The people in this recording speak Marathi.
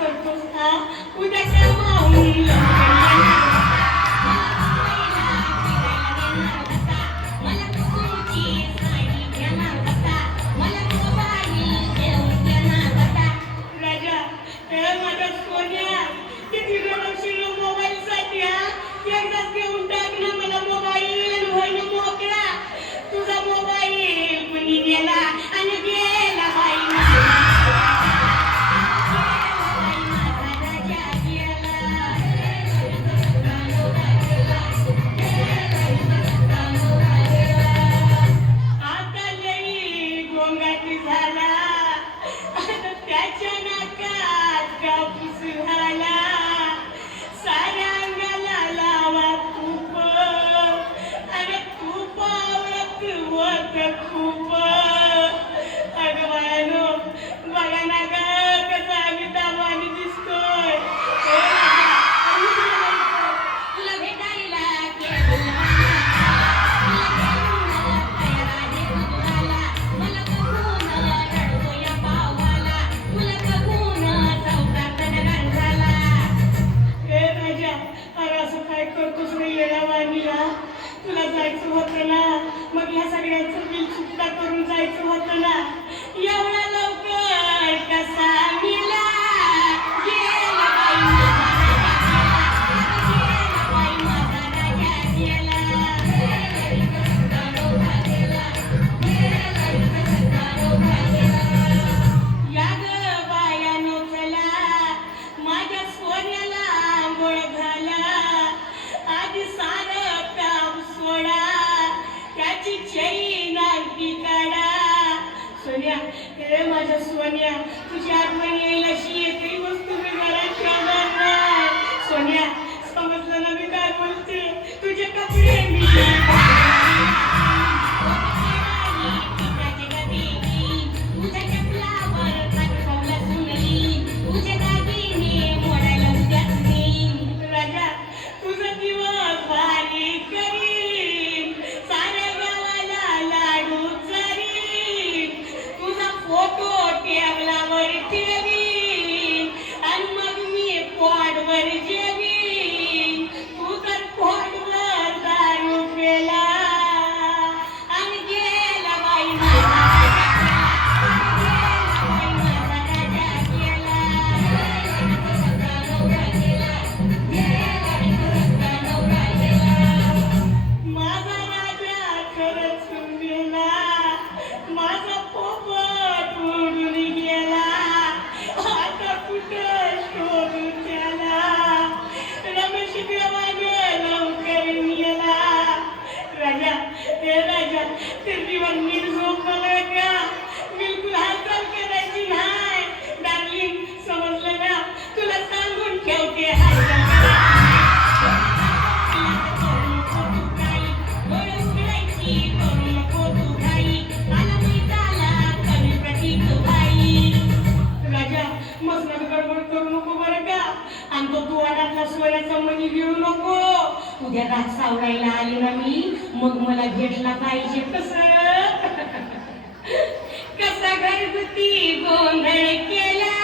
करतोस हा? उद्याच्या माऊलीला राजा, माझ्या सोन्या किती रडवशील मोबाईलसाठी हा? एकदाच घेऊन टाक ना मला मोबाईल, होय ना मोकळा. तुझा मोबाईल कुणी गेला आणि गेला बाई माझा. आता लई गोंगाटी झाला, आता त्याच्या नाकात कापूस झाला. साऱ्या अंगाला लावा तूप, अरे तुपावरच होत खूप. अगं बायानो, बघा ना ग कसा आम्ही दामाने दिसतोय. तुला भेटायला तुला जायचं होतं ना, मग ह्या सगळ्यांचं बिल चुकता करून जायचं होतं ना. एवढा लवकर कसा गेला? गेला बाई माझा राजा गेला. या ग बायानो चला, माझ्या सोन्याला आंघोळ घाला. आधी सारं काम सोडा, त्याची चैन अंगठी काढा. सोन्या, हे माझ्या सोन्या, तुझी आठवण येईल अशी एकही वस्तू मी घरात ठेवणार नाही. सोन्या, समजलं ना मी काय बोलते? तुझे कपडे मी तुझ्या चपलावर पाठवला सुनली, तुझे दागिने मोडायला उद्याच नेईन. राजा, तुझं दिवस भारी करीन, साऱ्या गावाला लाडू चरीन. तुझा फोटो टेबलावर ठेवीन आणि मग मी पोटवर जेवीन. तू तर पोटवर दारू पेला आणि गेला बाई माझा माझा राजा खरंच गेला, माझा पोपट उडून गेला. आता कुठं शोधू त्याला? रमेश देवानं लवकर गेला. राजा, हे राजा, ते दिवस नीट झोपलं का? बिलकुल हालचाल करायची नाही. डार्लिंग, समजलं ना? तुला सांगून ठेवते हालचाल राजा, मसनात गडबड करू नको बरं का. आणि तो दुवारातला सोन्याचा मणी घेऊ नको. उद्या रात सावरायला आली ना मी, मग मला भेटला पाहिजे. कसा घरगुती गोंधळ केला